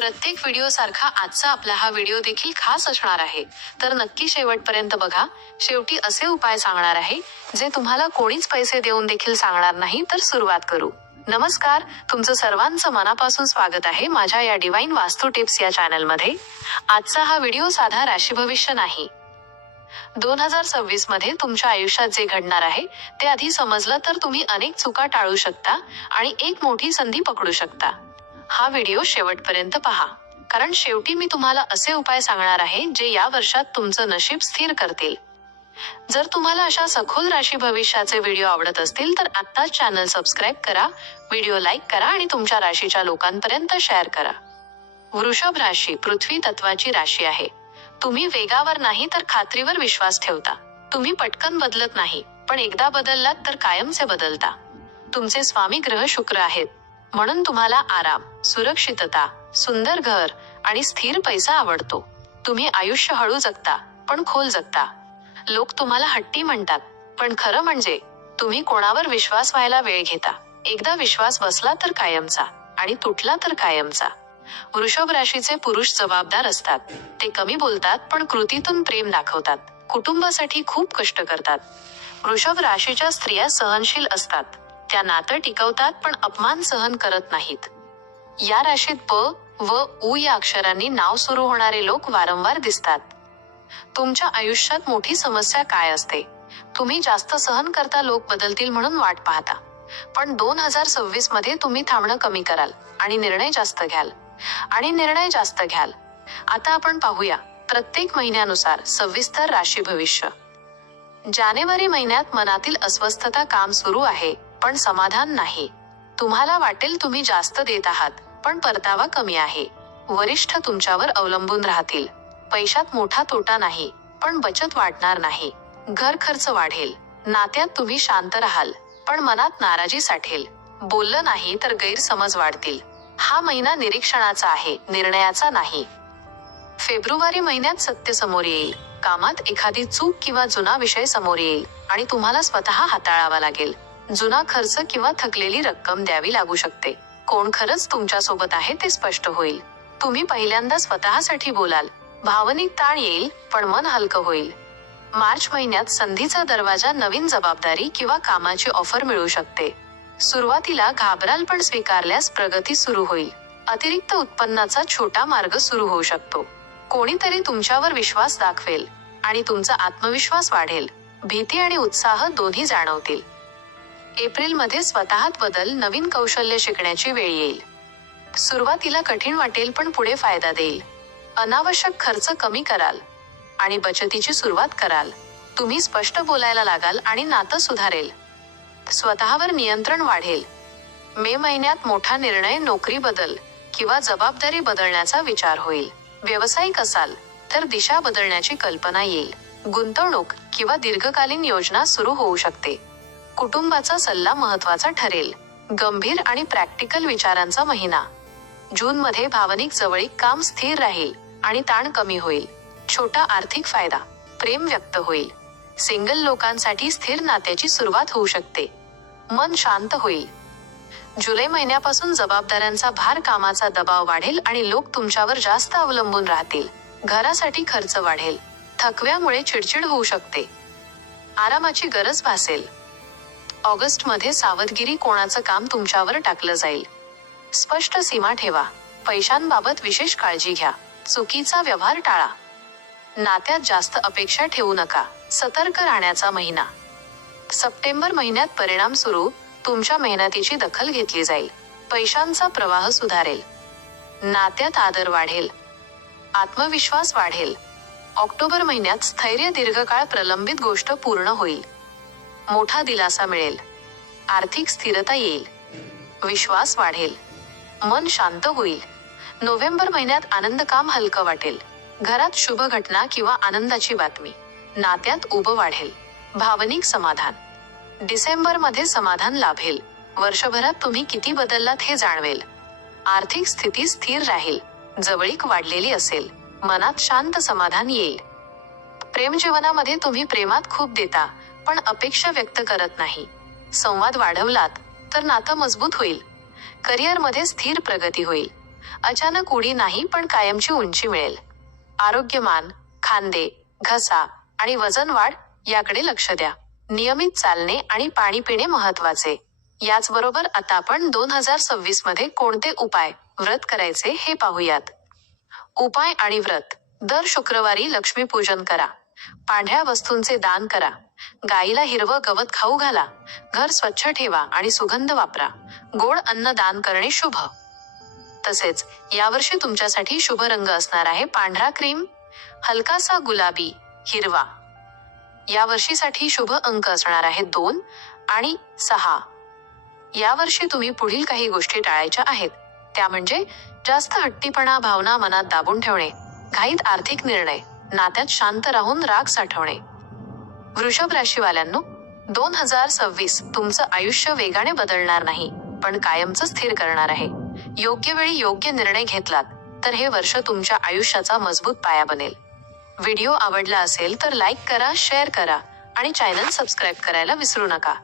प्रत्येक व्हिडिओ सारखा आजचा आपला हा व्हिडिओ देखील खास असणार आहे, तर नक्की शेवटपर्यंत बघा. शेवटी असे उपाय सांगणार आहे जे तुम्हाला कोणीच पैसे देऊन देखील सांगणार नाही. तर सुरुवात करू. नमस्कार, तुमचं सर्वांचं मनापासून स्वागत आहे माझ्या या डिवाइन वास्तू टिप्स या चॅनलमध्ये. आजचा हा व्हिडिओ साधा राशी भविष्य नाही. 2026 मध्ये तुमच्या आयुष्यात जे घडणार आहे ते आधी समजलं तर तुम्ही अनेक चुका टाळू शकता आणि एक मोठी संधी पकडू शकता. हा व्हिडिओ शेवटपर्यंत पहा, कारण शेवटी मी तुम्हाला असे उपाय सांगणार आहे जे या वर्षात तुमचं नशीब स्थिर करतील. जर तुम्हाला अशा सखोल राशी भविष्याचे व्हिडिओ आवडत असतील तर आत्ताच चॅनल सबस्क्राईब करा, व्हिडिओ लाईक करा आणि तुमच्या राशीच्या लोकांपर्यंत शेअर करा. वृषभ राशी पृथ्वी तत्वाची राशी आहे. तुम्ही वेगावर नाही तर खात्रीवर विश्वास ठेवता. तुम्ही पटकन बदलत नाही, पण एकदा बदललात तर कायमचे बदलता. तुमचे स्वामी ग्रह शुक्र आहेत, म्हणून तुम्हाला आराम, सुरक्षितता, सुंदर घर आणि स्थिर पैसा आवडतो. तुम्ही आयुष्य हळू जगता पण खोल जगता. लोक तुम्हाला हट्टी म्हणतात, पण खरं म्हणजे तुम्ही कोणावर विश्वास व्हायला वेळ घेता. एकदा विश्वास बसला तर कायमचा आणि तुटला तर कायमचा. वृषभ राशीचे पुरुष जबाबदार असतात. ते कमी बोलतात पण कृतीतून प्रेम दाखवतात. कुटुंबासाठी खूप कष्ट करतात. वृषभ राशीच्या स्त्रिया सहनशील असतात. त्या नातं टिकवतात पण अपमान सहन करत नाहीत. या राशीत प व उ या अक्षरांनी नाव सुरू होणारे लोक वारंवार दिसतात. तुमच्या आयुष्यात मोठी समस्या काय असते? तुम्ही जास्त सहन करता, लोक बदलतील म्हणून वाट पाहता. पण 2026 मध्ये तुम्ही थांबणं कमी कराल आणि निर्णय जास्त घ्याल. आता आपण पाहूया प्रत्येक महिन्यानुसार सविस्तर राशी भविष्य. जानेवारी महिन्यात मनातील अस्वस्थता, काम सुरू आहे पण समाधान नाही. तुम्हाला वाटेल तुम्ही जास्त देत आहात पण परतावा कमी आहे. वरिष्ठ तुमच्यावर अवलंबून राहतील. पैशात मोठा तोटा नाही, पण बचत वाढणार नाही. घर खर्च वाढेल. नात्यात तुम्ही शांत राहाल, पण मनात नाराजी साठेल. बोललं नाही तर गैरसमज वाढतील. हा महिना निरीक्षणाचा आहे, निर्णयाचा नाही. फेब्रुवारी महिन्यात सत्य समोर येईल. कामात एखादी चूक किंवा जुना विषय समोर येईल आणि तुम्हाला स्वतः हाताळावा लागेल. जुना खर्च किंवा थकलेली रक्कम द्यावी लागू शकते. कोण खरंच तुमच्या सोबत आहे ते स्पष्ट होईल. तुम्ही पहिल्यांदा स्वतःसाठी बोलाल. भावनिक ताण येईल पण मन हलकं होईल. मार्च महिन्यात संधीचा दरवाजा, नवीन जबाबदारी किंवा कामाची ऑफर मिळू शकते. सुरुवातीला घाबराल पण स्वीकारल्यास प्रगती सुरू होईल. अतिरिक्त उत्पन्नाचा छोटा मार्ग सुरू होऊ शकतो. कोणीतरी तुमच्यावर विश्वास दाखवेल आणि तुमचा आत्मविश्वास वाढेल. भीती आणि उत्साह दोन्ही जाणवतील. एप्रिलमध्ये स्वतःत बदल, नवीन कौशल्य शिकण्याची वेळ येईल. सुरुवातीला कठीण वाटेल पण पुढे फायदा देईल. अनावश्यक खर्च कमी कराल आणि बचतीची सुरुवात कराल. तुम्ही स्पष्ट बोलायला लागाल आणि नातं सुधारेल. स्वतःवर नियंत्रण वाढेल. मे महिन्यात मोठा निर्णय, नोकरी बदल किंवा जबाबदारी बदलण्याचा विचार होईल. व्यावसायिक असाल तर दिशा बदलण्याची कल्पना येईल. गुंतवणूक किंवा दीर्घकालीन योजना सुरू होऊ शकते. कुटुंबाचा सल्ला महत्त्वाचा ठरेल. गंभीर आणि प्रॅक्टिकल विचारांचा महिना. जूनमध्ये भावनिक जवळीक, काम स्थिर राहील आणि ताण कमी होईल. छोटा आर्थिक फायदा, प्रेम व्यक्त होईल. सिंगल लोकांसाठी स्थिर नात्याची सुरुवात होऊ शकते. मन शांत होईल. जुलै महिन्यापासून जबाबदाऱ्यांचा भार, कामाचा दबाव वाढेल आणि लोक तुमच्यावर जास्त अवलंबून राहतील. घरासाठी खर्च वाढेल. थकव्यामुळे चिडचिड होऊ शकते. आरामाची गरज भासेल. ऑगस्टमध्ये सावधगिरी, कोणाचं काम तुमच्यावर टाकलं जाईल. स्पष्ट सीमा ठेवा. पैशांबाबत विशेष काळजी घ्या. चुकीचा व्यवहार टाळा. नात्यात जास्त अपेक्षा ठेवू नका. सतर्क राहण्याचा महिना. सप्टेंबर महिन्यात परिणाम सुरू. तुमच्या मेहनतीची दखल घेतली जाईल. पैशांचा प्रवाह सुधारेल. नात्यात आदर वाढेल. आत्मविश्वास वाढेल. ऑक्टोबर महिन्यात स्थैर्य, दीर्घकाळ प्रलंबित गोष्ट पूर्ण होईल. मोठा दिलासा मिळेल. आर्थिक स्थिरता येईल. विश्वास वाढेल. मन शांत होईल. नोव्हेंबर महिन्यात आनंद, काम हलकं वाटेल. घरात शुभ घटना किंवा आनंदाची बातमी. नात्यात उभं वाढेल. भावनिक समाधान. डिसेंबरमध्ये समाधान लाभेल. वर्षभरात तुम्ही किती बदललात हे जाणवेल. आर्थिक स्थिती स्थिर राहील. जवळीक वाढलेली असेल. मनात शांत समाधान येईल. प्रेमजीवनामध्ये तुम्ही प्रेमात खूप देता पण अपेक्षा व्यक्त करत नाही. संवाद वाढवलात तर नातं मजबूत होईल. करिअरमध्ये स्थिर प्रगती होईल. अचानक उडी नाही पण कायमची उंची मिळेल. आरोग्यमान, खांदे, घसा आणि वजन वाढ याकडे लक्ष द्या. नियमित चालणे आणि पाणी पिणे महत्वाचे. याचबरोबर आता आपण 2026 मध्ये कोणते उपाय, व्रत करायचे हे पाहूयात. उपाय आणि व्रत. दर शुक्रवारी लक्ष्मीपूजन करा. पांढऱ्या वस्तूंचे दान करा. गाईला हिरवं गवत खाऊ घाला. घर स्वच्छ ठेवा आणि सुगंध वापरा. गोड अन्न दान करणे शुभ. तसेच यावर्षी तुमच्यासाठी शुभ रंग असणार आहे पांढरा क्रीम, हलकासा गुलाबी, हिरवा. या वर्षीसाठी शुभ अंक असणार आहेत 2 आणि 6. यावर्षी तुम्ही पुढील काही गोष्टी टाळायच्या आहेत. त्या म्हणजे जास्त हट्टीपणा, भावना मनात दाबून ठेवणे, घाईत आर्थिक निर्णय, नात्यात शांत राहून राग साठवणे. वृषभ राशीवाल्यांनो, 2026 तुमचं आयुष्य वेगाने बदलणार नाही, पण कायमचं स्थिर करणार आहे. योग्य वेळी योग्य निर्णय घेतलात तर हे वर्ष तुमच्या आयुष्याचा मजबूत पाया बनेल. व्हिडिओ आवडला असेल तर लाईक करा, शेअर करा आणि चॅनल सबस्क्राईब करायला विसरू नका.